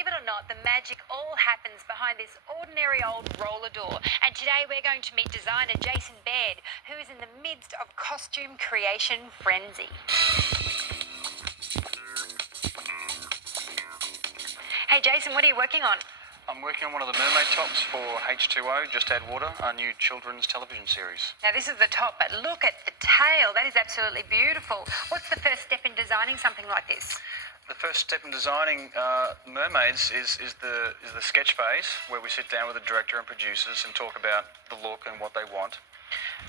believe it or not, the magic all happens behind this ordinary old roller door. And today we're going to meet designer Jason Baird, who is in the midst of costume creation frenzy. Hey Jason, what are you working on? I'm working on one of the mermaid tops for H20, Just Add Water, our new children's television series. Now this is the top, but look at the tail. That is absolutely beautiful. What's the first step in designing something like this? The first step in designing mermaids is the sketch phase, where we sit down with the director and producers and talk about the look and what they want.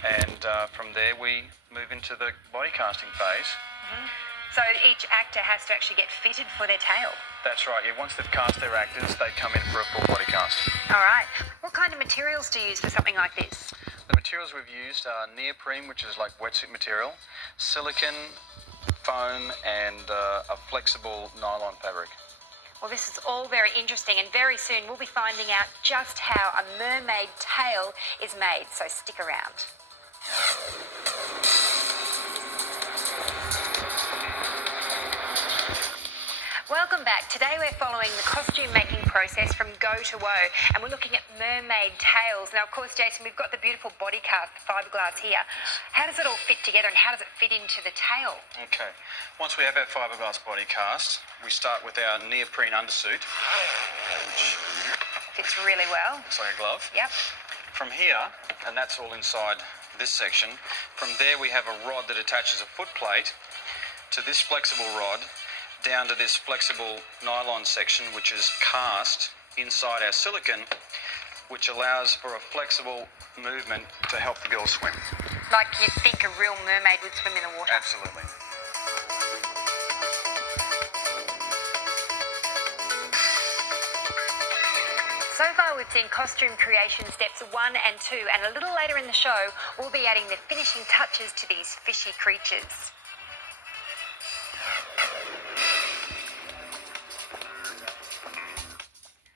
And from there we move into the body casting phase. Mm-hmm. So each actor has to actually get fitted for their tail? That's right, yeah. Once they've cast their actors, they come in for a full body cast. All right. What kind of materials do you use for something like this? The materials we've used are neoprene, which is like wetsuit material, silicone, foam, and a flexible nylon fabric. Well, this is all very interesting, and very soon we'll be finding out just how a mermaid tail is made, so stick around. Welcome back. Today we're following the costume making process from go to woe, and we're looking at mermaid tails. Now, of course, Jason, we've got the beautiful body cast, the fiberglass here. How does it all fit together, and how does it fit into the tail? Okay. Once we have our fiberglass body cast, we start with our neoprene undersuit, which fits really well. looks like a glove. Yep. From here, and that's all inside this section, from there we have a rod that attaches a foot plate to this flexible rod, down to this flexible nylon section, which is cast inside our silicone, which allows for a flexible movement to help the girl swim. Like you'd think a real mermaid would swim in the water. Absolutely. So far we've seen costume creation steps 1 and 2, and a little later in the show we'll be adding the finishing touches to these fishy creatures.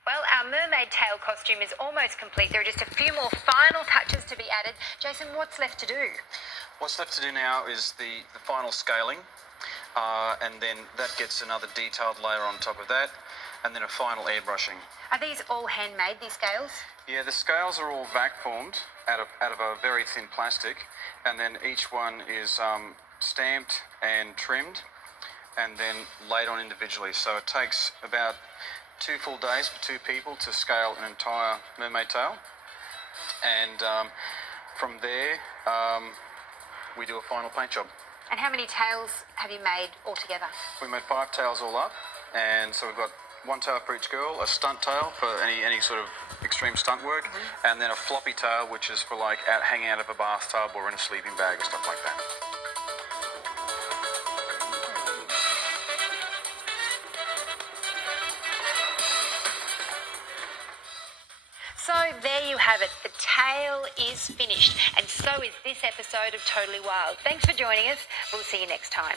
Well, our mermaid tail costume is almost complete. There are just a few more final touches to be added. Jason, what's left to do? What's left to do now is the final scaling, and then that gets another detailed layer on top of that, and then a final airbrushing. Are these all handmade, these scales? Yeah, the scales are all vac formed out of a very thin plastic, and then each one is stamped and trimmed and then laid on individually. So it takes about 2 full days for 2 people to scale an entire mermaid tail, and from there we do a final paint job. And how many tails have you made altogether? We made 5 tails all up, and so we've got 1 tail for each girl, a stunt tail for any sort of extreme stunt work, and then a floppy tail, which is for like hanging out of a bathtub or in a sleeping bag or stuff like that. So there you have it. The tail is finished, and so is this episode of Totally Wild. Thanks for joining us. We'll see you next time.